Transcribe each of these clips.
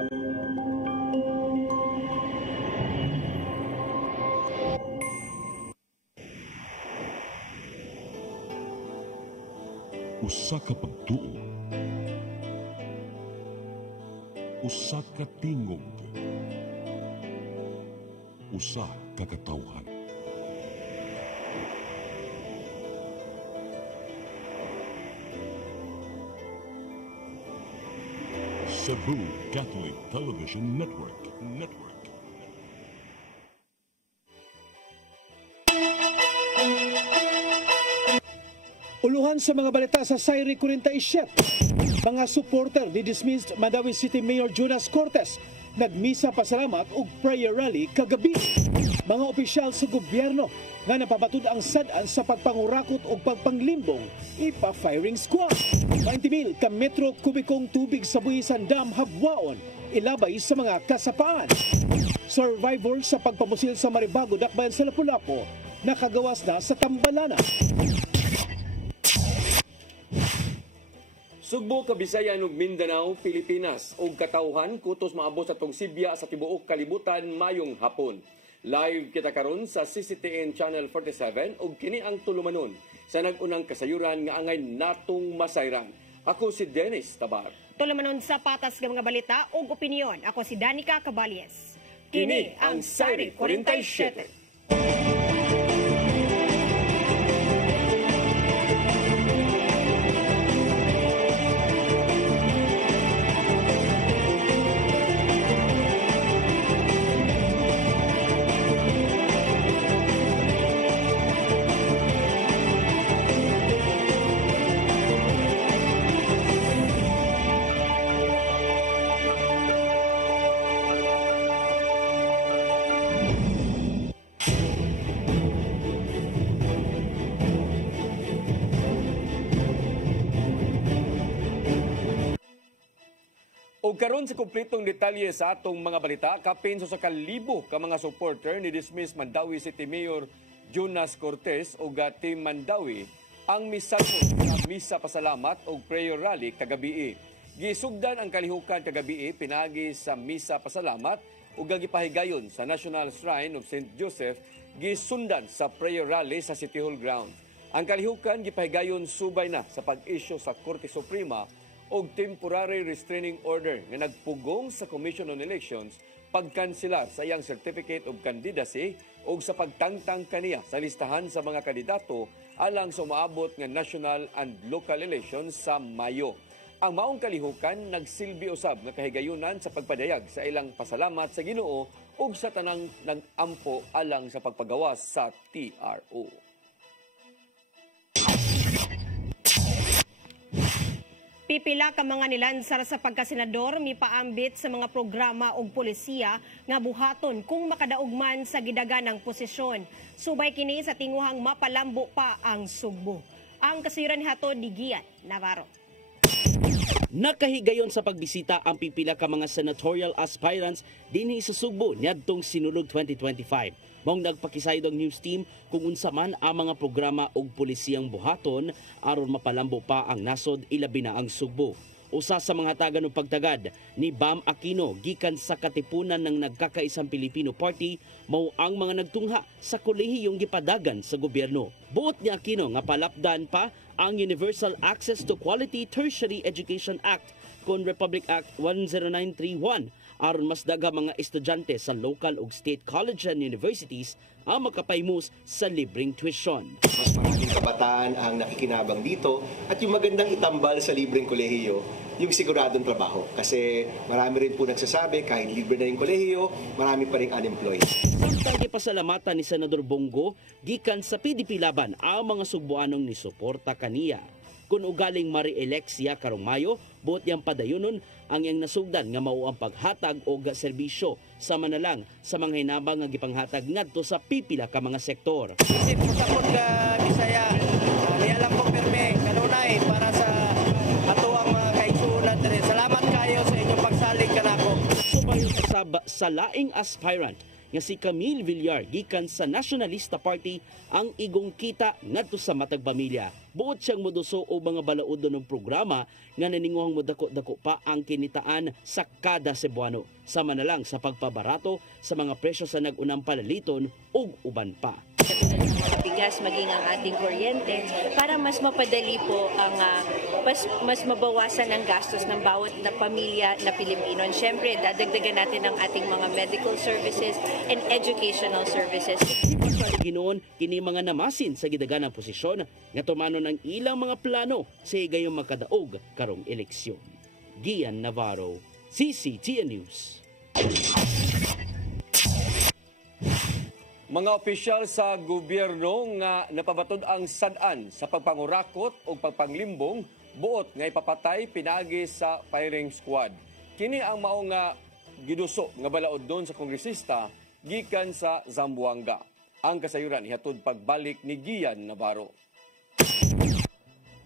Usa ka pagtuo, usa ka tingog, usa ka katawhan. Cebu Catholic Television Network. Uluhan sa mga balita sa Sayri 47. Mga supporter ni dismissed Mandawi City Mayor Jonas Cortes nagmisa pasalamat ug prayer rally kagabi. Mga opisyal sa gobyerno nga napabatud ang sad-an sa pagpangurakot ug pagpanglimbong ipa-firing squad. 20,000 ka metro kubikong tubig sa buhisan dam habwaon ilabay sa mga kasapaan. Survivor sa pagpamusil sa Maribago Dakbayan sa Lapu-Lapu nakagawas na sa Tambalana. Sugbo, Kabisayan ug Mindanao, Pilipinas ug katawhan kutos maabot sa Sibya sa tibuok kalibutan mayong hapon. Live kita karon sa CCTN Channel 47 ug kini ang tulumanon sa nag-unang kasayuran nga angay natong masayran. Ako si Dennis Tabar. Tulumanon sa patas nga mga balita ug opinyon. Ako si Danica Caballes. Kini ang Sayri 47. O karon sa kumpletong detalye sa atong mga balita, kapin sa 1,000 ka mga supporter ni dismiss Mandawi City Mayor Jonas Cortes o Team Mandawi ang misalpos sa misa pasalamat o prayer rally kagabi. Gisugdan ang kalihukan kagabi pinagi sa misa pasalamat o gipahigayon sa National Shrine of St. Joseph gisundan sa prayer rally sa City Hall ground. Ang kalihukan gipahigayon subay na sa pag-issue sa Korte Suprema og temporary restraining order nga nagpugong sa Commission on Elections pagkanselar sa iyang certificate of candidacy o sa pagtangtang kaniya sa listahan sa mga kandidato alang sa umaabot nga national and local elections sa Mayo. Ang maong kalihukan nagsilbi usab nga kahigayunan sa pagpadayag sa ilang pasalamat sa Ginoo ug sa tanang nag-ampo alang sa pagpagawas sa TRO. Pipila ka mga nilansar sa pagkasenador mipaambit sa mga programa og polisiya nga buhaton kung makadaugman sa gidaganang posisyon. Subay kini sa tinguhang mapalambo pa ang Sugbo. Ang kasiran hatod ni Gian Navarro. Nakahigayon sa pagbisita ang pipila ka mga senatorial aspirants dinhi sa Sugbo niadtong sinulog 2025. Mong nagpakisayod ang news team kung unsa man ang mga programa og pulisiyang buhaton aron mapalambo pa ang nasod ilabi na ang Sugbo. Usa sa mga taga ng pagtagad ni Bam Aquino gikan sa katipunan ng Nagkakaisang Pilipino Party mao ang mga nagtungha sa kolehiyong gipadagan sa gobyerno. Buot ni Aquino nga palapdan pa ang Universal Access to Quality Tertiary Education Act kon Republic Act 10931 aron mas daga mga estudyante sa local ug state college and universities ang makapaymus sa libreng tuition. Mas maraming kabataan ang nakikinabang dito at yung magandang itambal sa libreng kolehiyo, yung siguradong trabaho. Kasi marami rin po nagsasabi kahit libre na yung kolehiyo, marami pa rin unemployed. Samtang gipasalamatan ni Senador Bongo, gikan sa PDP laban ang mga Sugboanong ni suporta kaniya. Kung ugaling ma-re-elect siya karong Mayo, buot niyang padayunon ang iyang nasugdan nga mao ang paghatag og serbisyo sama na lang sa mga hinabang nga gipanghatag ngadto sa pipila ka mga sektor. Isip mo sapot ka Bisaya, nialam ko perme kanunay para sa ato ang mga kaigsunan diri. Salamat kayo sa inyong pagsalig kanako. Subayon sa laing aspirant nga si Camille Villar gikan sa Nationalista Party ang igong kita ngadto sa matag pamilya. Buot siyang moduso o mga balaod ng programa nga naninguhang modako-dako pa ang kinitaan sa kada Cebuano. Sama na lang sa pagpabarato sa mga presyo sa nag-unang palaliton ug uban pa. Bigas maging ang ating kuryente para mas mapadali po ang mas mabawasan ang gastos ng bawat na pamilya na Pilipino. And syempre, dadagdagan natin ang ating mga medical services and educational services. Ginoon kini mga namasin sa gidaganang posisyon nga tumanon ang ilang mga plano sa higayong makadaog karong eleksyon. Gian Navarro, CCTN News. Mga opisyal sa gobyerno nga napabatod ang sad-an sa pagpangurakot o pagpanglimbong buot nga ipapatay pinaagi sa firing squad. Kini ang mao nga giduso nga balaod doon sa kongresista gikan sa Zamboanga. Ang kasayuran ihatod pagbalik ni Gian Navarro.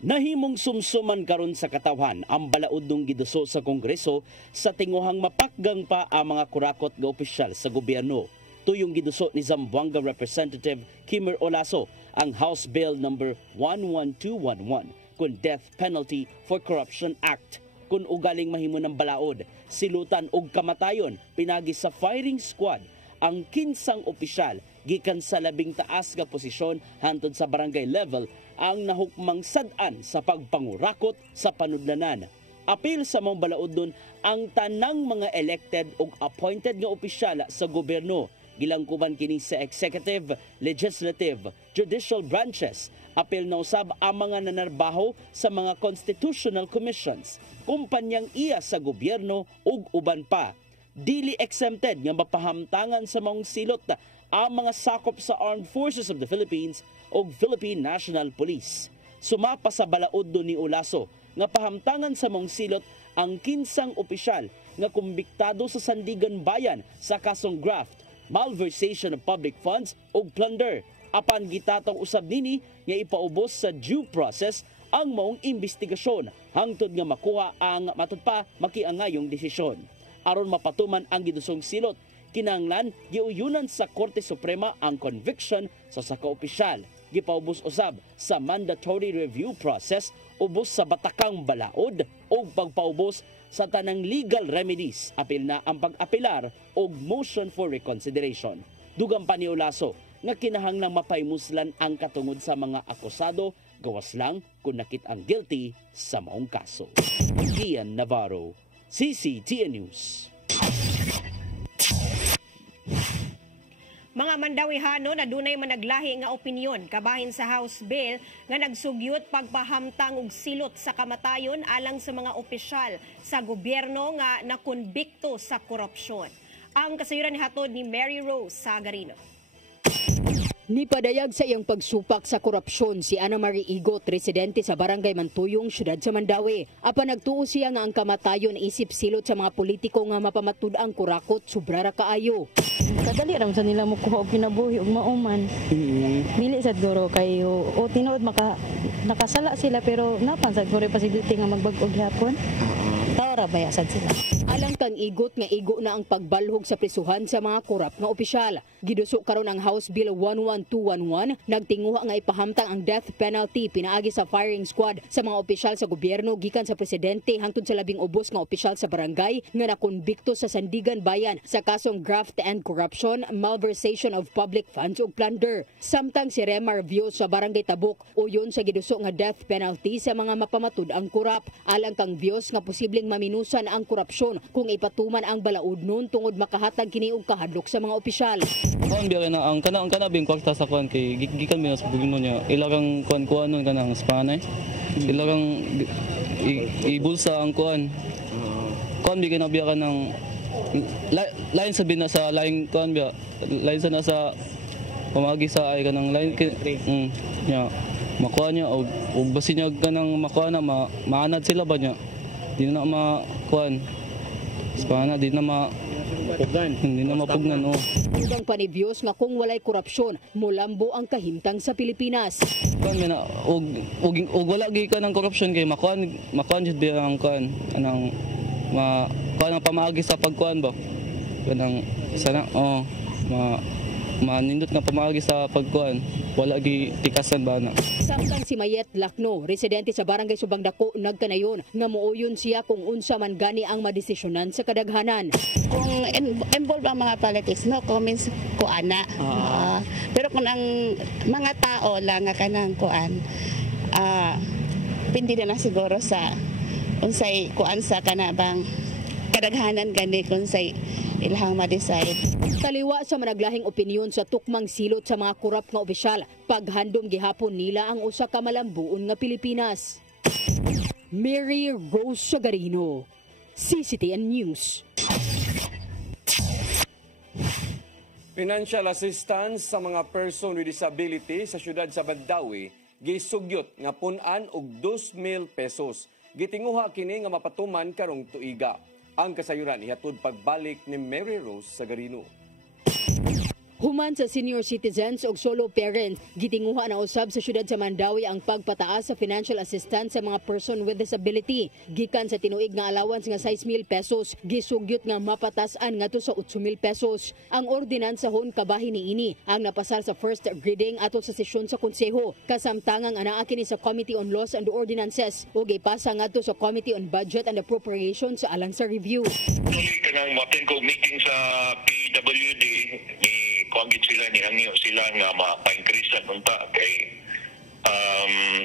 Nahimong sumsuman karon sa katawhan ang balaod ng giduso sa Kongreso sa tinguhang mapakgang pa ang mga kurakot nga opisyal sa gobyerno. Tuyong giduso ni Zamboanga Representative Kimmer Olaso ang House Bill number 11211 kun Death Penalty for Corruption Act kun ugaling mahimo ng balaod, silutan og kamatayon pinagi sa firing squad ang 15 opisyal gikan sa labing taas nga posisyon hantod sa barangay level ang nahukmang sad-an sa pagpangurakot sa panudlanan. Apil sa mga balaod nun ang tanang mga elected o appointed nga opisyal sa gobyerno. Gilangkuban kini sa executive, legislative, judicial branches. Apil na usab ang mga nanarbaho sa mga constitutional commissions, kumpanyang iya sa gobyerno ug uban pa. Dili exempted nga mapahamtangan sa mga silot ang mga sakop sa Armed Forces of the Philippines ug Philippine National Police. Sumapa sa balaod ni Olaso nga pahamtangan sa mga silot ang 15 opisyal nga kumbiktado sa Sandigan Bayan sa kasong graft, malversation of public funds ug plunder. Apan gitatong usab nini nga ipaubos sa due process ang maong investigasyon hangtod nga makuha ang matud pa makiangayong desisyon. Aron mapatuman ang gidusong silot, kinahanglan giuyunan sa Korte Suprema ang conviction sa saka opisyal. Gipaubos usab sa mandatory review process, ubos sa batakang balaod o pagpaubos sa tanang legal remedies. Apil na ang pag-apilar o motion for reconsideration. Dugang pa ni Olaso nga kinahanglang mapaymuslan ang katungod sa mga akusado, gawas lang kung nakit ang guilty sa maong kaso. Gian Navarro, CCTN News. Mga mandawihano na dunay managlahi nga opinyon kabahin sa House Bill nga nagsugyot pagpahamtang og silot sa kamatayon alang sa mga opisyal sa gobyerno nga nakonbikto sa korupsyon. Ang kasayuran nihatod ni Mary Rose Sagarino. Nipadayag sa iyang pagsupak sa korupsyon si Ana Marie Igot, residente sa Barangay Mantuyong, siyudad sa Mandawi. Apan nagtuo siya nga ang kamatayon isip silot sa mga politiko nga mapamatud ang kurakot sobra ra kaayo. Kadali ram sa nila mo kuha og kinabuhi og mauman. Dili sad guro kay o tinuod nakasala sila pero napan sad guro possibility nga magbag-og gyapon. Tawra baya sad sila. Alang kang Igot nga igo na ang pagbalhog sa prisuhan sa mga korap nga opisyal. Giduso karon ang House Bill 11211 nagtinguha nga ipahamtang ang death penalty pinaagi sa firing squad sa mga opisyal sa gobyerno gikan sa presidente hangtod sa labing ubos nga opisyal sa barangay nga nakonbikto sa Sandigan Bayan sa kasong graft and corruption, malversation of public funds ug plunder. Samtang si Remar Vios sa Barangay Tabuk uyon sa giduso nga death penalty sa mga mapamatud ang korap. Alang kang Vios nga posibleng maminusan ang korupsyon kung ipatuman ang balaod nun tungod makahatag kini og kahadlok sa mga opisyal. Kaon biya na ang kanabing kwarta sa kuan kay gikan mi sa gobyerno niya ilagang kuan-kuanon kanang spanay. Ilagang ibulsa ang kuan. Kuan biya na biya kanang lain sabi na sa lain kuan biya. Lain sa nasa pamagi sa ay kanang lain nya makuha niya og basin niya kanang makuha na maanad sila ba niya. Di na makuan. Spana di na mapugnan. Dugang panibyos nga kung walay korupsyon, mulambo ang kahimtang sa Pilipinas. Kuan na og wala gi ka ng korupsyon kay makuan jud biya ang kuan anang kuan ang pamaagi sa pagkuan ba. Kanang sana manindot nga pamaagi sa pagkuan, wala gi tikasan ba na. Samtang si Mayet Lacno, residente sa Barangay Subang Dako, nagkanayon nga muuyon siya kung unsa man gani ang madesisyonan sa kadaghanan. Kung involved ang mga politics, no comments ko ana. Pero kung ang mga tao lang nga kanang kuan, pindi na siguro sa unsay kuan sa kanabang kadaghanan gani kung say ilhang ma-decide. Taliwa sa managlahing opinyon sa tukmang silot sa mga korap nga opisyal, paghandom gihapon nila ang usa ka malambuon nga Pilipinas. Mary Rose Sagarino, CCTN News. Financial assistance sa mga person with disability sa siyudad sa Mandawi gisugyot nga punan og 2,000 pesos. Gitinguha kini nga mapatuman karong tuiga. Ang kasayuran ihatod pagbalik ni Mary Rose Sagarino. Human sa senior citizens o solo parents, gitinguha na usab sa siyudad sa Mandawi ang pagpataas sa financial assistance sa mga person with disability. Gikan sa tinuig nga allowance nga 6,000 pesos, gisugyot nga mapatasan ngadto sa 8,000 pesos. Ang ordinansahon kabahin niini ang napasal sa first reading ato sa sesyon sa konseho. Kasamtangang anaa kini sa Committee on Laws and Ordinances ug ipasa ngadto sa Committee on Budget and Appropriations alang sa review. Tuloy kanang matin ko meeting sa PWD ni kuanggit sila ni hangyo sila nga mapa-increase unta kay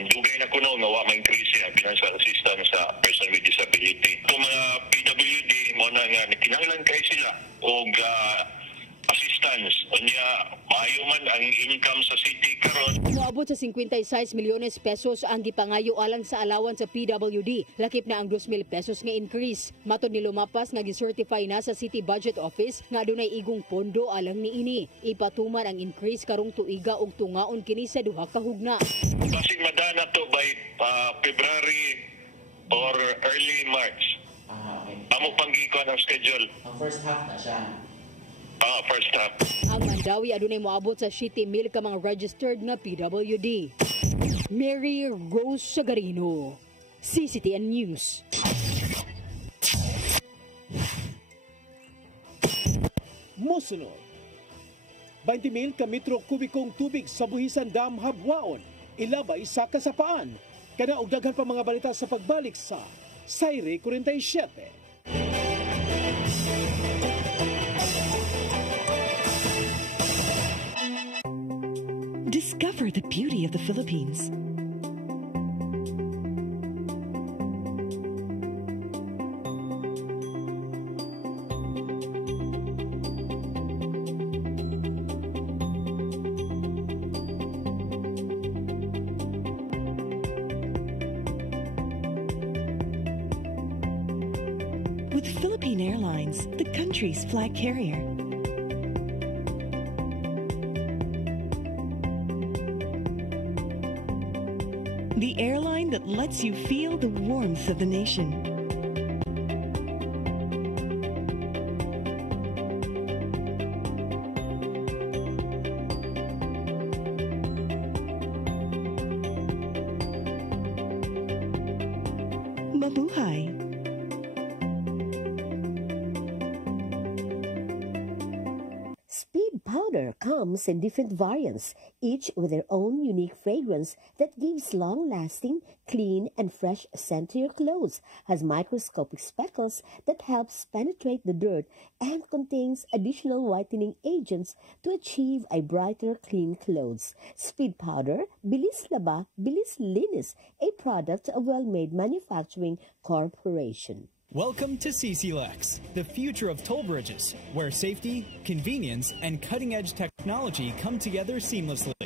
dugay na kuno nga wa ma-increase ang financial assistance sa person with disability. Ito mga PWD mo na nga kinahanglan kay sila og assistance unya maayo man ang income sa city karon. Moabot sa 56 milyones pesos ang gipangayo alang sa allowance sa PWD. Lakip na ang 2,000 pesos nga increase. Matod ni Lumapas nga gicertify na sa City Budget Office nga adunay igong pondo alang niini. Ipatuman ang increase karong tuiga ug tungaon kini sa duha ka hugna. Basig madana to by February or early March. Amo panggikuan ang schedule. Ang first half na siya. First half. Ang Mandawi adunay moabot sa 7,000 ka mga registered nga PWD. Mary Rose Sagarino, CCTN News. Mosunod, 20,000 ka metro kubikong tubig sa Buhisan Dam Habwaon, ilabay sa kasapaan. Kana og daghan pa mga balita sa pagbalik sa Sayre 47. Discover the beauty of the Philippines. With Philippine Airlines, the country's flag carrier. The airline that lets you feel the warmth of the nation. Mabuhay! Speed powder comes in different variants, each with their own unique fragrance that gives long-lasting, clean, and fresh scent to your clothes, has microscopic speckles that helps penetrate the dirt, and contains additional whitening agents to achieve a brighter, clean clothes. Speed powder, Bilis Laba, Bilis Linis, a product of Well-Made Manufacturing Corporation. Welcome to CCLEX, the future of toll bridges, where safety, convenience, and cutting-edge technology come together seamlessly.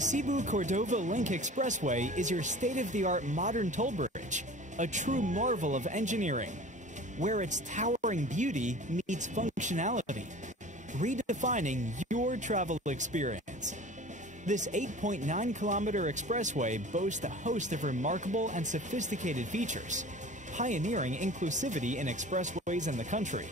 Cebu-Cordova Link Expressway is your state-of-the-art modern toll bridge, a true marvel of engineering, where its towering beauty meets functionality, redefining your travel experience. This 8.9-kilometer expressway boasts a host of remarkable and sophisticated features, pioneering inclusivity in expressways in the country.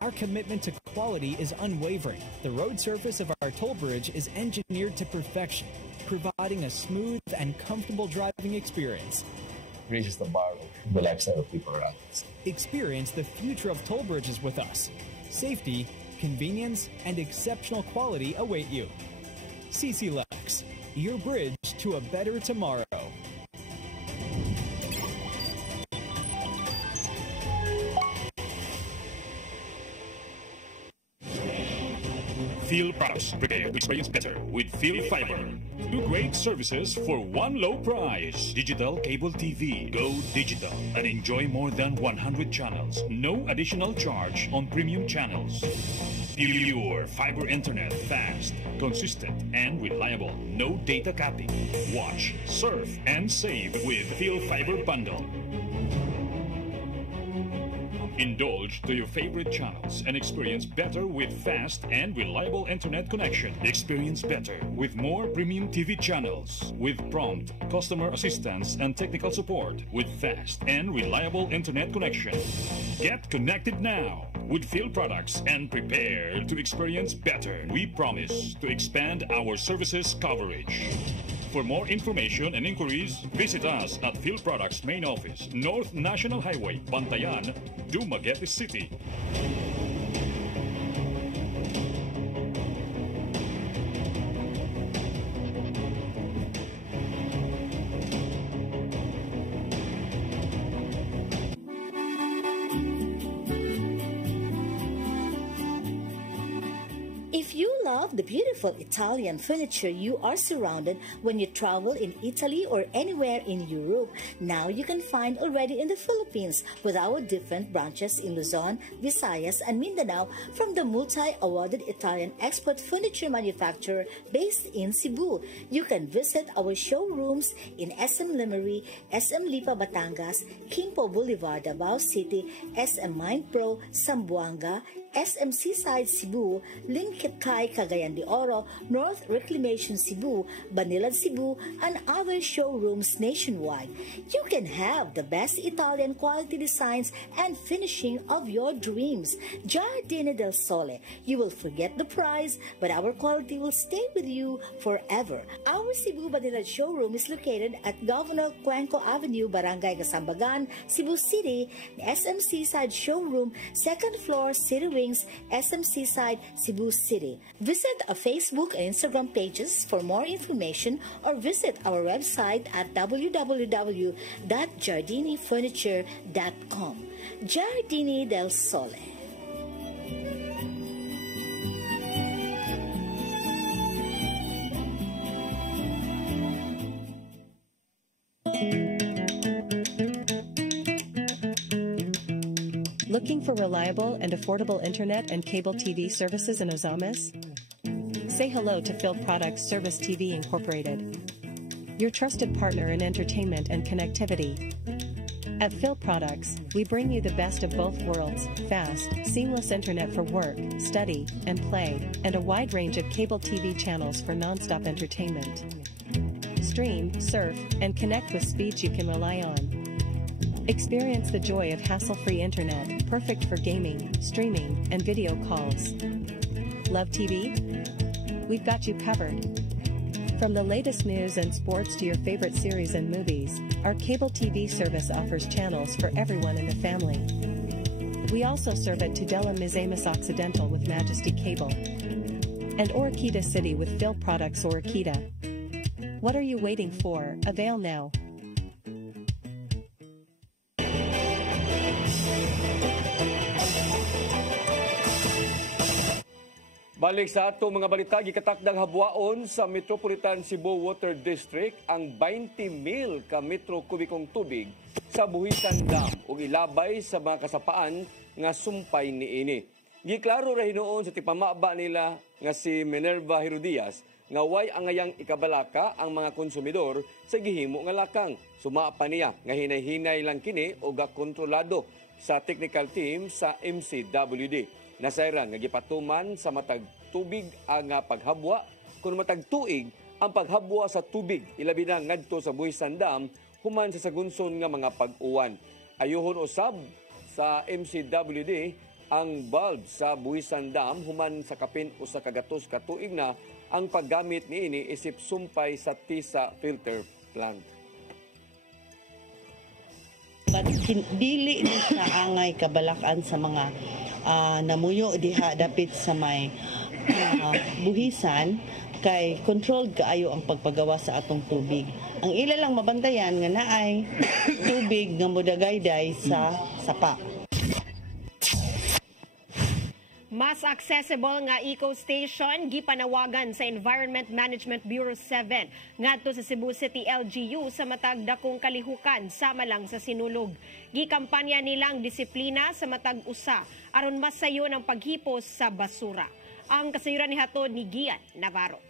Our commitment to quality is unwavering. The road surface of our toll bridge is engineered to perfection, providing a smooth and comfortable driving experience. raises the bar of the lifestyle of people around us. Experience the future of toll bridges with us. Safety, convenience, and exceptional quality await you. CC Lex, your bridge to a better tomorrow. Phil Products. Prepare to experience better with Phil Fiber. Two great services for one low price. Digital cable TV. Go digital and enjoy more than 100 channels. No additional charge on premium channels. Pure fiber internet. Fast, consistent, and reliable. No data capping. Watch, surf, and save with Phil Fiber Bundle. Indulge to your favorite channels and experience better with fast and reliable internet connection. Experience better with more premium TV channels with prompt customer assistance and technical support with fast and reliable internet connection. Get connected now with Phil Products and prepare to experience better. We promise to expand our services coverage. For more information and inquiries, visit us at Phil Products Main Office, North National Highway, Bantayan, Dumaguete City. If you love the beautiful Italian furniture you are surrounded when you travel in Italy or anywhere in Europe, now you can find already in the Philippines with our different branches in Luzon, Visayas, and Mindanao from the multi-awarded Italian export furniture manufacturer based in Cebu. You can visit our showrooms in SM Lemery, SM Lipa Batangas, Quimpo Boulevard, Davao City, SM Mindpro, Zamboanga, SM Seaside Cebu, Linkitcay, Cagayan de Oro, North Reclamation Cebu, Banilad Cebu, and other showrooms nationwide. You can have the best Italian quality designs and finishing of your dreams. Giardini del Sole. You will forget the price, but our quality will stay with you forever. Our Cebu Banilad showroom is located at Governor Cuenco Avenue, Barangay Gasambagan, Cebu City. The SM Seaside showroom, second floor, City Wings, SM Seaside, Cebu City. Visit our Facebook and Instagram pages for more information or visit our website at www.giardinifurniture.com. Giardini del Sole. Looking for reliable and affordable internet and cable TV services in Ozamis? Say hello to Phil Products Service TV Incorporated, your trusted partner in entertainment and connectivity. At Phil Products, we bring you the best of both worlds, fast, seamless internet for work, study, and play, and a wide range of cable TV channels for nonstop entertainment. Stream, surf, and connect with speeds you can rely on. Experience the joy of hassle-free internet, perfect for gaming, streaming, and video calls. Love TV? We've got you covered. From the latest news and sports to your favorite series and movies, our cable TV service offers channels for everyone in the family. We also serve at Tudela Misamis Occidental with Majesty Cable and Oroquita City with Phil Products Oroquita. What are you waiting for? Avail now. Balik sa ato mga balita, gikatakdang habwaon sa Metropolitan Cebu Water District ang 20,000 ka metro kubikong tubig sa Buhisan Dam ug ilabay sa mga kasapaan nga sumpay niini. Giklaro ra hinuon sa tipamaba nila nga si Minerva Herodias nga way angayang ikabalaka ang mga konsumidor sa gihimo nga lakang. Sumapa niya nga hinay-hinay lang kini o gakontrolado sa technical team sa MCWD. Nasayran nga gipatuman sa matag tubig ang paghabwa kung matag tuig ang paghabwa sa tubig ilabi na ngadto sa Buhisan Dam human sa sagunson nga mga pag-uwan. Ayuhon usab sa MCWD ang bulb sa Buhisan Dam human sa kapin usa ka gatos ka tuig na ang paggamit niini isip sumpay sa TISA filter plant. Dili ni sa angay kabalakan sa mga namuyo diha dapit sa may buhisan kay controlled kaayo ang pagpagawa sa atong tubig. Ang ila lang mabantayan nga naay tubig nga modagayday sa sapa. Mas accessible nga eco-station gipanawagan sa Environment Management Bureau 7 ngadto sa Cebu City LGU sa matag dakong kalihukan sama lang sa sinulog. Gikampanya nilang disiplina sa matag usa aron mas sayo ng paghipos sa basura. Ang kasayuran ni hatod ni Gian Navarro.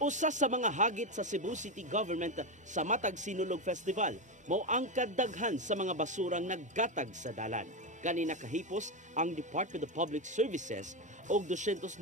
Usa sa mga hagit sa Cebu City Government sa Matag Sinulog Festival mao ang kadaghan sa mga basurang naggatag sa dalan. Kanina kahipos ang Department of Public Services og 290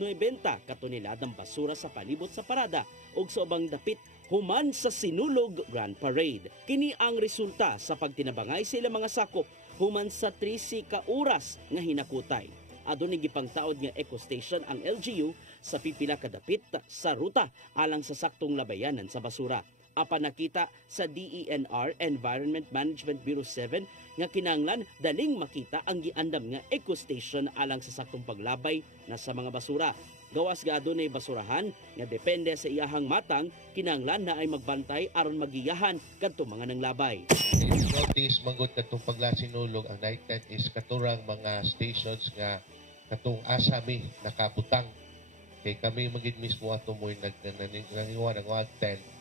katoneladang basura sa palibot sa parada ug sa ubang dapit human sa Sinulog Grand Parade. Kini ang resulta sa pagtinabangay sa ilang mga sakop human sa 13 ka oras nga hinakutay. Adunay gipangtaod nga eco-station ang LGU sa pipila ka dapit sa ruta alang sa saktong labayanan sa basura. Apan nakita sa DENR Environment Management Bureau 7 nga kinahanglan daling makita ang giandam nga eco-station alang sa saktong paglabay na sa mga basura. Gawas ga adunay basurahan nga depende sa iyahang matang kinahanglan na ay magbantay aron magiyahan kadto mga nanglabay. Notice manggod kadtong paglasinulog ang night time is katurang mga stations nga katong asami nakabutang kay kami magid mismo ato mo nangiwa ng 110.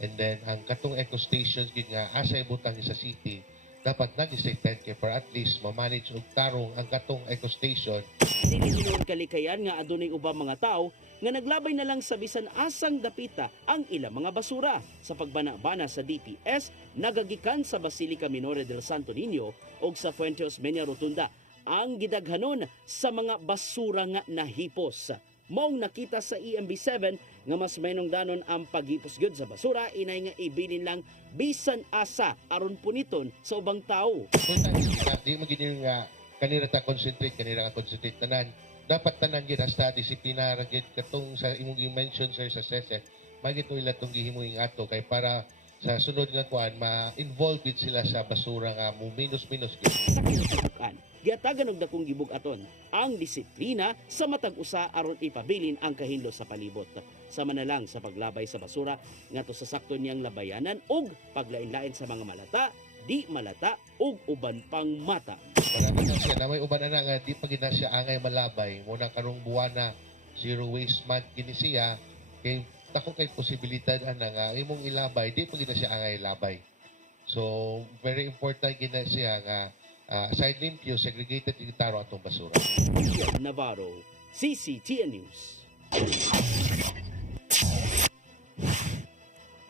And then, ang katong eco-stations, nga asay butang sa city, dapat nag-isay 10K para at least ma-manage og tarong ang katong eco-station. Dili hinuon kalikayan nga adunay ubang mga tao nga naglabay na lang sa bisan asang dapita ang ilang mga basura. Sa pagbana-bana sa DPS, nagagikan sa Basilica Minore del Santo Niño o sa Fuente Osmeña Rotunda ang gidaghanon sa mga basura nga nahipos. Maong nakita sa EMB7 nga mas mainungdanon ang paghipos gyud sa basura inay nga ibilin lang bisan asa aron puniton sa ubang tao. Di mo gini nga kanira ta concentrate tanan. Dapat tanan gyud hasta disiplinara gyud katong sa imong gi-mention sir sa SESE. Magito ila tong gihimuing ato kay para sa sunod nga kuan ma-involve sila sa basura nga mo minus-minus gyud. Giatagan og dakong gibug-aton ang disiplina sa matag usa aron ipabilin ang kahinlo sa palibot. Sama na lang sa paglabay sa basura ngadto sa sakto niyang labayanan ug paglain-lain sa mga malata, di malata ug uban pang mata. Para na siya na may uban na nga di pa gid siya angay malabay mo na karong buwana zero waste month kini siya kay tako kay posibilidad ana nga imong ilabay di pa gid siya angay labay. So very important gid siya nga side limpyo, segregated itaro atong basura. Navarro, CCTN News.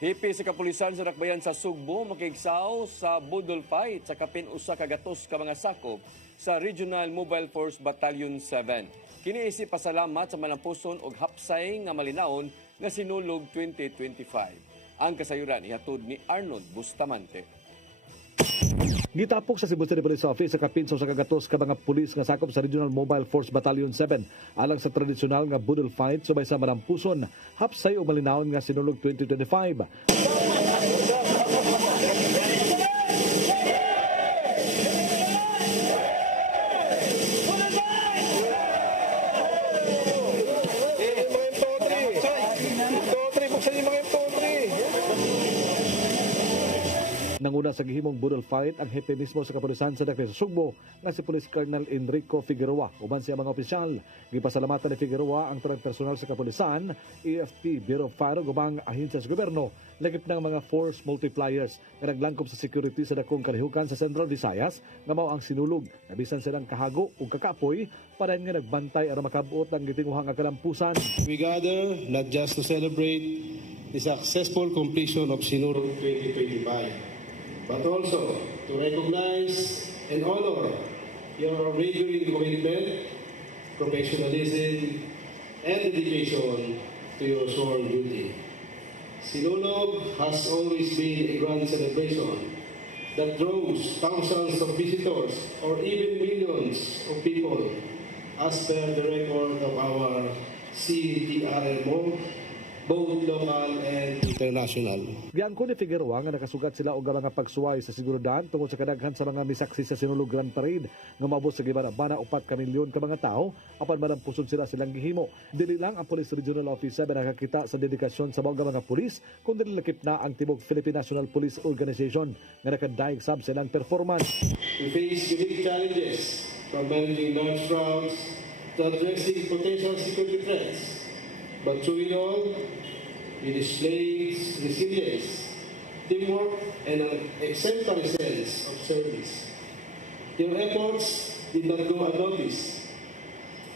Hipi sa kapulisan sa Dakbayan sa Sugbo makigsaw sa budol fight sa kapin usa ka gatos ka mga sakop sa Regional Mobile Force Battalion 7. Kini isip pasalamat sa malampuson og hapsay nga malinawon nga sinulog 2025. Ang kasayuran ihatod ni Arnold Bustamante. Gitapok sa Cebu City Police Office sa kapinso sa kagatos ka mga pulis nga sakop sa Regional Mobile Force Battalion 7 alang sa tradisyonal nga budol fight subay sa malampuson hapsay o malinawon nga sinulog 2025. Nanguna sa gihimong budol fight ang hepe mismo sa kapulisan sa Dakbayan sa Sugbo nga si Police Colonel Enrico Figueroa. Uban siya mga opisyal. Gipasalamatan ni Figueroa ang tarang personal sa kapulisan, AFP, Bureau of Fire, gubang ahensya sa gobyerno, lagip ng mga force multipliers nga naglangkob sa security sa dakong kalihukan sa Central Visayas nga mao ang sinulog. Nabisan silang kahago o kakapoy para nga nagbantay aron makabuot ang gitinguhang kalampusan. We gather not just to celebrate the successful completion of Sinulog 2025. But also to recognize and honor your unwavering commitment, professionalism, and dedication to your sworn duty. Sinulog has always been a grand celebration that draws thousands of visitors or even millions of people as per the record of our CTRMO both local and international. Giangko ni Figueroa nga nakasugat sila og mga pagsuway sa seguridad tungod sa kadaghan sa mga misaksi sa Sinulog Grand Parade nga maabot sa gibana-bana 4 ka milyon ka mga tao apan malampuson sila silang gihimo. Dili lang ang Police Regional Office ba nakakita sa dedikasyon sa mga pulis kundi lakip na ang tibok Philippine National Police Organization nga nakadaig sab silang performance. We face unique challenges from managing large crowds to addressing potential security threats. But through it all, we display resilience, teamwork, and an exemplary sense of service. Your efforts did not go unnoticed,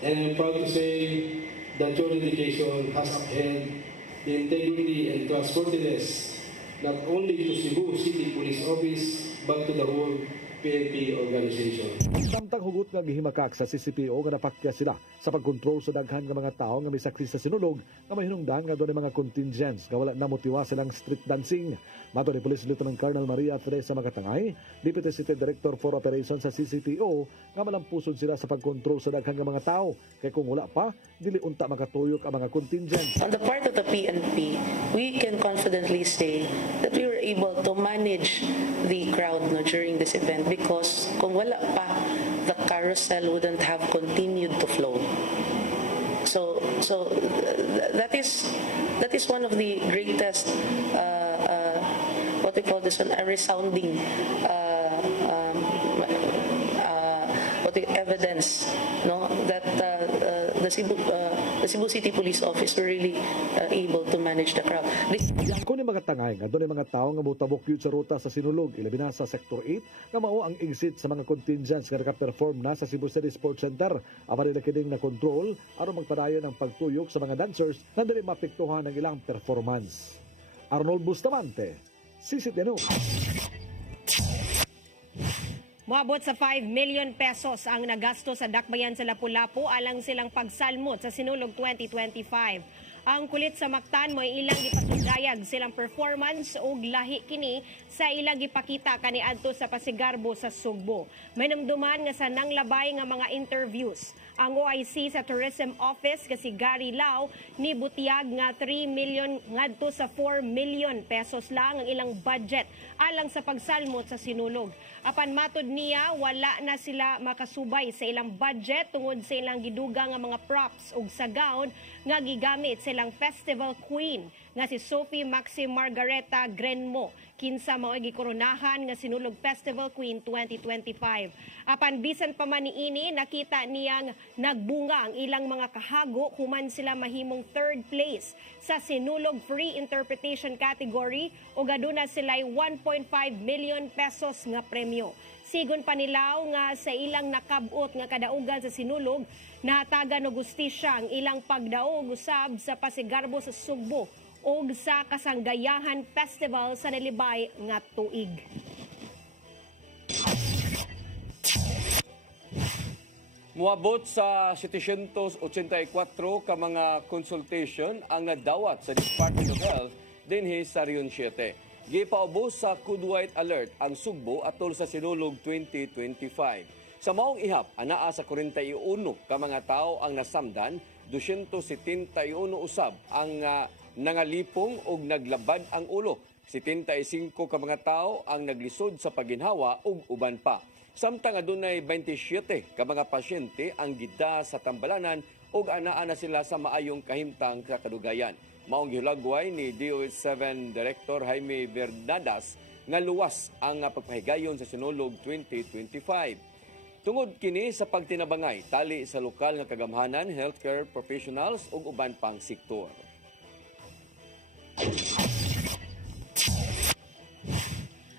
and I'm proud to say that your dedication has upheld the integrity and trustworthiness not only to Cebu City Police Office but to the whole PNP organization. Samtang hugot nga gihimakak sa CCPO nga napakya sila sa pagkontrol sa daghan nga mga tao nga may sakri sa sinulog nga may hinungdan nga doon mga contingents nga wala na motiwa silang street dancing. Mato ni Police Lieutenant Colonel Maria Teresa Magatangay, Deputy City Director for Operations sa CCPO, nga malampuson sila sa pagkontrol sa daghan nga mga tao kay kung wala pa dili unta makatuyok ang mga contingents. On the part of the PNP, we can confidently say that we were able to manage the crowd during this event because kung wala pa, the carousel wouldn't have continued to flow. So that is one of the greatest what we call this one, a resounding evidence, no, that the Cebu City Police Office were really able to manage the crowd. Kung ni mga tangay nga doon mga tao nga motabok yun sa ruta sa sinulog, ilabi na sa Sector 8, nga mao ang exit sa mga contingents nga naka-perform na sa Cebu City Sports Center. Apan nila kining na control aron magpadayon ang pagtuyok sa mga dancers na dili mapektuhan ng ilang performance. Arnold Bustamante, CCTV. Moabot sa 5 million pesos ang nagasto sa dakbayan sa Lapu-Lapu alang silang pagsalmot sa Sinulog 2025. Ang kulit sa Mactan mo ilang gipasudayag silang performance ug lahi kini sa ilang gipakita kaniadto sa Pasigarbo sa Sugbo. May namduman nga sa nanglabay nga mga interviews. Ang OIC sa Tourism Office kasi Gary Lau ni butiyag nga 3 million ngadto sa 4 million pesos lang ang ilang budget alang sa pagsalmot sa Sinulog. Apan matod niya wala na sila makasubay sa ilang budget tungod sa ilang giduga nga mga props ug sa gown nga gigamit sa ilang festival queen nga si Sophie Maxi Margareta Grenmo kinsa mao gikoronahan nga Sinulog Festival Queen 2025. Apan bisan pa man niini nakita niyang nagbunga ang ilang mga kahago human sila mahimong 3rd place sa Sinulog Free Interpretation category ug aduna sila 1.5 million pesos nga premyo. Sigon pa nilaw nga sa ilang nakabot nga kadaugan sa Sinulog, nahatagan og gustisya ang ilang pagdaog usab sa Pasigarbo sa Sugbo ug sa Kasanggayahan Festival sa nalibay nga tuig. Muabot sa 784 ka mga consultation ang nadawat sa Department of Health dinhi sa Rion 7. Gipaubos sa Code White Alert ang Sugbo atol sa Sinulog 2025. Sa maong ihap, anaa sa 41 ka mga tao ang nasamdan, 271 usab ang nangalipong ug naglabad ang ulo. 75 ka mga tao ang naglisod sa paginhawa ug uban pa. Samtang adunay 27 ka mga pasyente ang gida sa tambalanan ug anaa na sila sa maayong kahimtang sa kadugayan. Maong gihulagway ni DOH-7 Director Jaime Bernadas nga luwas ang pagpahigayon sa Sinulog 2025. Tungod kini sa pagtinabangay tali sa lokal nga kagamhanan, healthcare professionals ug uban pang sektor.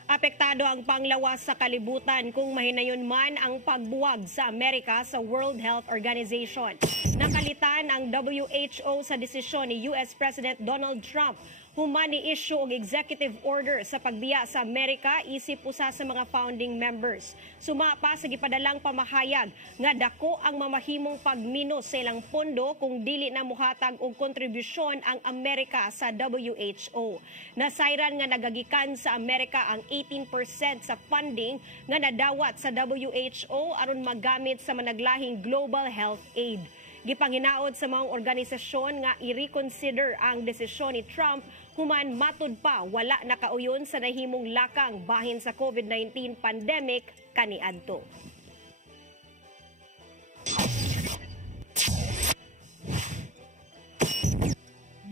Apektado ang panglawas sa kalibutan kung mahinayon man ang pagbuwag sa Amerika sa World Health Organization. Nakalitan ang WHO sa desisyon ni US President Donald Trump human ni-issue og executive order sa pagbiya sa Amerika isip usa sa mga founding members. Suma pa sa gipadalang pamahayag nga dako ang mamahimong pagminos sa ilang pondo kung dili na muhatag og kontribusyon ang Amerika sa WHO. Nasayran nga nagagikan sa Amerika ang 18% sa funding nga nadawat sa WHO aron magamit sa managlahing global health aid. Gipanginaot sa mga organisasyon nga i-reconsider ang desisyon ni Trump human matud pa wala nakauyon sa nahimong lakang bahin sa COVID-19 pandemic kaniadto.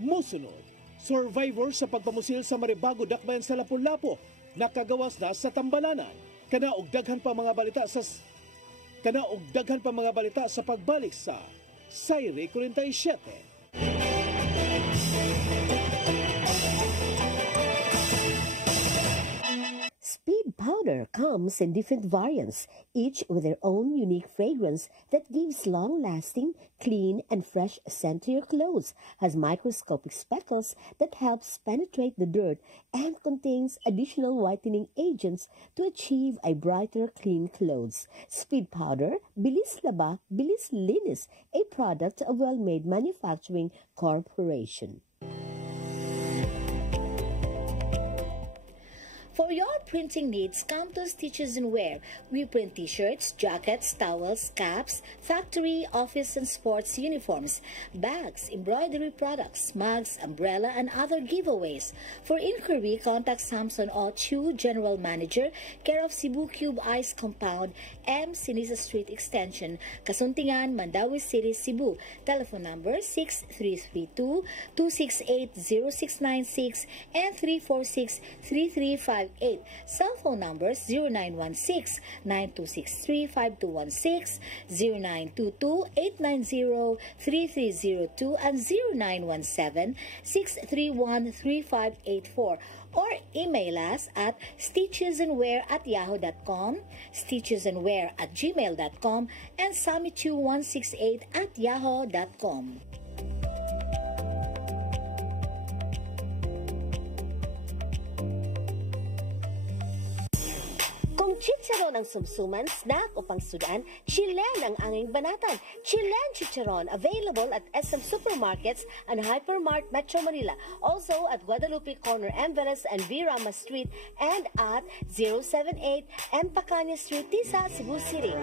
Mosunod, survivor sa pagpamusil sa Maribago Dakbayan sa Lapu-Lapu nakagawas na sa Tambalanan. Kanaog daghan pa mga balita sa pagbalik sa Sayre 47. Speed powder comes in different variants, each with their own unique fragrance that gives long-lasting, clean, and fresh scent to your clothes, has microscopic speckles that helps penetrate the dirt, and contains additional whitening agents to achieve a brighter, clean clothes. Speed powder, Bilis Laba, Bilis Linis, a product of Well-Made Manufacturing Corporation. For your printing needs, come to Stitches and Wear. We print t-shirts, jackets, towels, caps, factory, office, and sports uniforms, bags, embroidery products, mugs, umbrella, and other giveaways. For inquiry, contact Samson Ochu, General Manager, care of Cebu Cube Ice Compound, M. Sinisa Street Extension, Kasuntingan, Mandawi City, Cebu. Telephone number 6332-268-0696 and 346-3358. Cell phone numbers 0916-9263-5216, 0922-890-3302, and 0917-631-3584. Or email us at stitchesandwear@yahoo.com, stitchesandwear@gmail.com, and samitu168@yahoo.com. Kung chicharon ang sumsuman, snack o pangsudan, Chilen ang anging banatan. Chilen Chicharon, available at SM Supermarkets and Hypermart Metro Manila. Also at Guadalupe Corner, Emveres and V. Rama Street, and at 078 M. Pacanya Street, Tisa, Cebu City.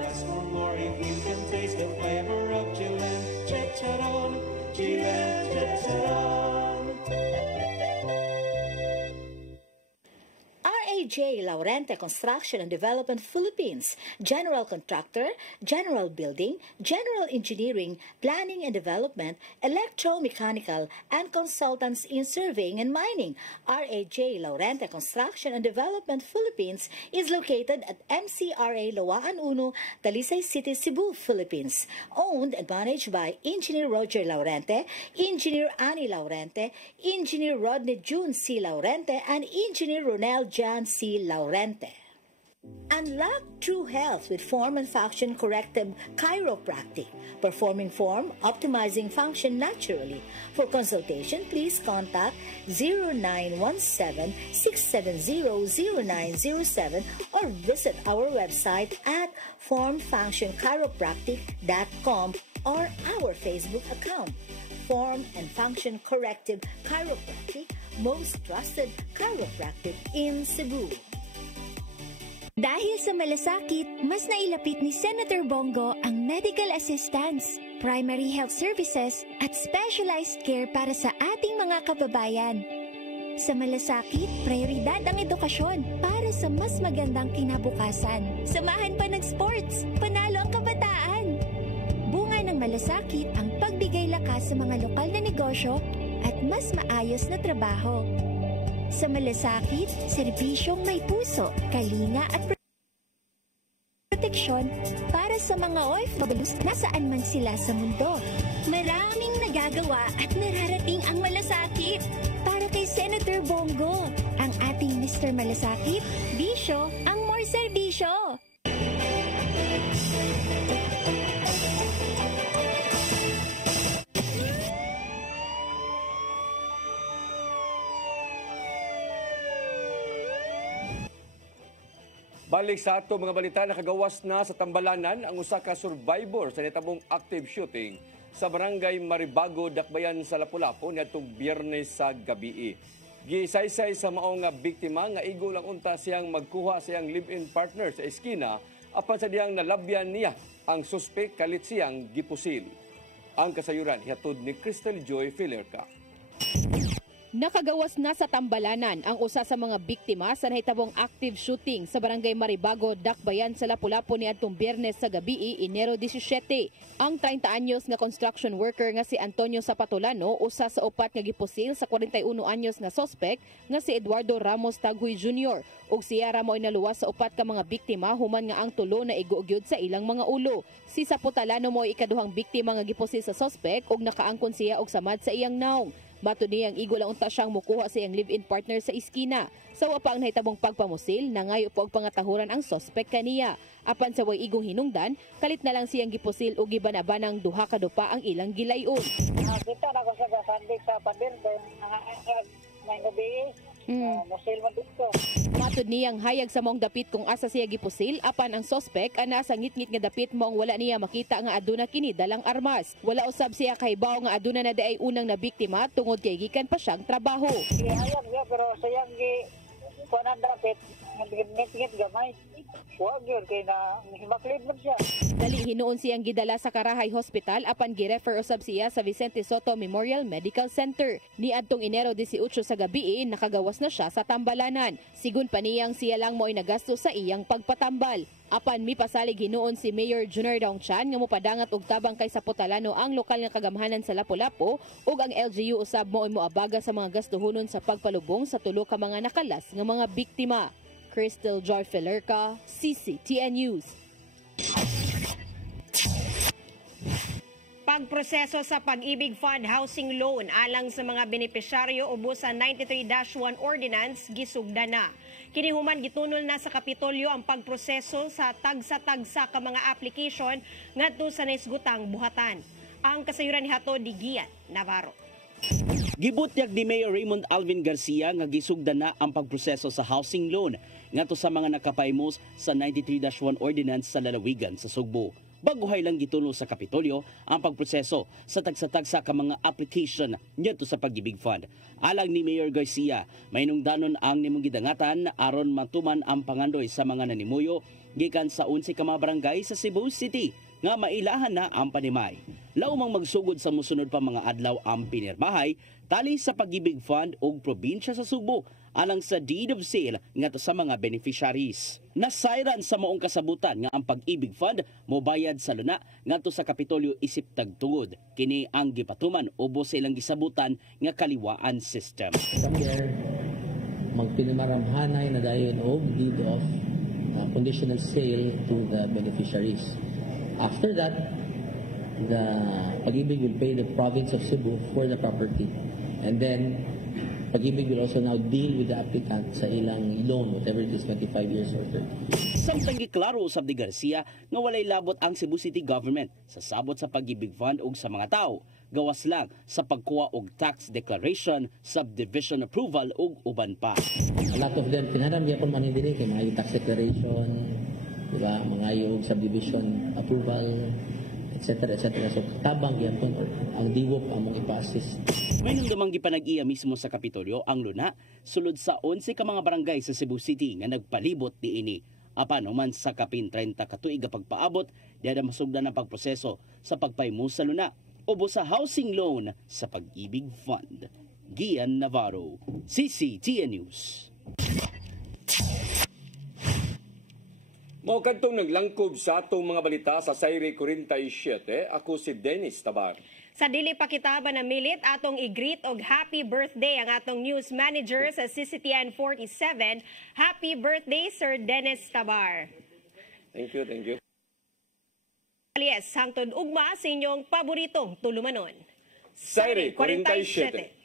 RAJ Laurente Construction and Development Philippines, General Contractor, General Building, General Engineering, Planning and Development, Electromechanical, and Consultants in Surveying and Mining. RAJ Laurente Construction and Development Philippines is located at MCRA Lawaan Uno, Talisay City, Cebu, Philippines. Owned and managed by Engineer Roger Laurente, Engineer Annie Laurente, Engineer Rodney June C. Laurente, and Engineer Ronel Jan C. Laurente. Unlock true health with Form and Function Corrective Chiropractic. Performing form, optimizing function naturally. For consultation, please contact 0917-670-0907 or visit our website at formfunctionchiropractic.com or our Facebook account. Form and Function Corrective Chiropractic, most trusted chiropractic in Cebu. Dahil sa malasakit, mas nailapit ni Senator Bongo ang medical assistance, primary health services at specialized care para sa ating mga kababayan. Sa malasakit, prioridad ang edukasyon para sa mas magandang kinabukasan. Samahan pa ng sports, panalo ang kabataan. Bunga ng malasakit ang pagbigay lakas sa mga lokal na negosyo at mas maayos na trabaho. Sa malasakit, serbisyong may puso, kalinga at proteksyon para sa mga OFWs nasaan man sila sa mundo. Maraming nagagawa at nararating ang malasakit. Para kay Senator Bongo, ang ating Mr. Malasakit, bisyo ang more serbisyo. Balik sa ato mga balita, nakagawas na sa Tambalanan ang usa ka survivor sa nitabong active shooting sa barangay Maribago, Dakbayan sa Lapu-Lapu niadtong Biyernes sa gabi. Gisaysay sa maong nga biktima nga igo lang unta siyang magkuha sa iyang live-in partner sa eskina apan sa diyang nalabyan niya ang suspek kalit siyang gipusil. Ang kasayuran hihatod ni Crystal Joy Filerca. Nakagawas na sa Tambalanan ang usa sa mga biktima sa nahitabong active shooting sa Barangay Maribago, Dakbayan sa Lapu-Lapu niadtong Biyernes sa gabi, Enero 17. Ang 30 anyos nga construction worker nga si Antonio Zapatolano usa sa upat nga gipusil sa 41 anyos nga suspect nga si Eduardo Ramos Taguy Jr. ug siya ra mo'y naluwas sa upat ka mga biktima human nga ang tulo na igugyod sa ilang mga ulo. Si Zapatolano mo'y ikaduhang biktima nga gipusil sa suspect ug nakaangkon siya og samad sa iyang naong. Matud niyang igo lang unta siyang mukuha sa iyang live-in partner sa iskina. Sawa pa ang nahitabong pagpamusil, nangayo po og pangatahuran ang suspect kaniya. Apan sa way igong hinungdan, kalit na lang siyang gipusil o gibanabanang duha ka dupa ang ilang gilayon. Kita na ko siya gasandik sa pader, may gabi, musil man dito. Matud niyang hayag sa maong dapit kung asa siya gipusil, apan ang suspect ana sa ngit-ngit nga dapit maong wala niya makita nga aduna kini dalang armas. Wala usab siya kahibaw nga aduna na daay unang nabiktima tungod kay gikan pa siyang trabaho. Hayag niya pero sayang gi kuanan dapit, ngit-ngit gamay. Wag yun, kaya na himaklid man siya. Dali hinuon siyang gidala sa Karahay Hospital apan gi-refer usab siya sa Vicente Soto Memorial Medical Center. Niadtong Enero 18 sa gabi, nakagawas na siya sa Tambalanan. Sigun pa niyang siya lang mo'y nagasto sa iyang pagpatambal. Apan mipasalig hinuon si Mayor Junior Dong Chan nga mopadangat og tabang kay Zapatolano ang lokal nga kagamhanan sa Lapu-Lapu ug ang LGU usab mo'y moabaga sa mga gastuhonon sa pagpalubong sa tulo ka mga nakalas nga mga biktima. Crystal Joy Filerca, CCTN News. Pagproseso sa Pag-ibig Fund Housing Loan alang sa mga benepisyaryo ubos sa 93-1 Ordinance gisugda na. Kinihuman gitunol na sa Kapitolyo ang pagproseso sa tagsa-tagsa ka mga application ngadto sa naisgutang buhatan. Ang kasayuran ni Hato di Gian Navarro. Gibutyag ni Mayor Raymond Alvin Garcia nga gisugda na ang pagproseso sa housing loan ngadto sa mga nakapaymos sa 93-1 Ordinance sa lalawigan sa Sugbo. Baguhay lang gitulo sa Kapitolyo ang pagproseso sa tagsa-tagsa ka mga application ngadto sa Pag-ibig Fund. Alang ni Mayor Garcia, mainungdanon ang nimong gidangatan aron matuman ang pangandoy sa mga nanimuyo gikan sa 11 ka mga barangay sa Cebu City nga mailahan na ang panimay. Laumang magsugod sa musunod pa mga adlaw ang pinirmahay tali sa Pag-ibig Fund og probinsya sa Sugbo alang sa deed of sale ngadto sa mga beneficiaries. Nasayran sa maong kasabutan nga ang Pag-ibig Fund mobayad sa luna ngadto sa Kapitolyo isip tagtungod. Kini ang gipatuman ubos sa ilang gisabutan nga kaliwaan system. Somewhere magpinimaramhanay na dayon og deed of conditional sale to the beneficiaries. After that, the Pag-ibig will pay the province of Cebu for the property. And then, Pag-ibig will also now deal with the applicant sa ilang loan, whatever it is, 25 years or 30. Samtang giklaro usab ni Garcia nga walay labot ang Cebu City Government sa sabot sa Pag-ibig Fund ug sa mga tao. Gawas lang sa pagkuha og tax declaration, subdivision approval ug uban pa. A lot of them, pinanam yapon man hindi kay mga tax declaration, diba, mga yung subdivision approval, etc. So, tabang yapon or ang DIWOP among ipa-assist. May nandamang gipanag-iya mismo sa Kapitolyo ang luna sulod sa 11 ka mga barangay sa Cebu City nga nagpalibot niini. Apan human sa kapin 30 ka tuig nga pagpaabot, diada masugdan ang pagproseso sa pagpaymo sa luna ubo sa housing loan sa Pag-ibig Fund. Gian Navarro, CCTN News. Mao kadtong naglangkob sa atong mga balita sa Sayre 47, ako si Dennis Tabar. Sa dili pa kita ba na milit atong i-greet og happy birthday ang atong news manager sa CCTN 47. Happy birthday Sir Dennis Tabar. Thank you, thank you. Alias, hangtod ugma sa inyong paboritong tulumanon. Sayre 47.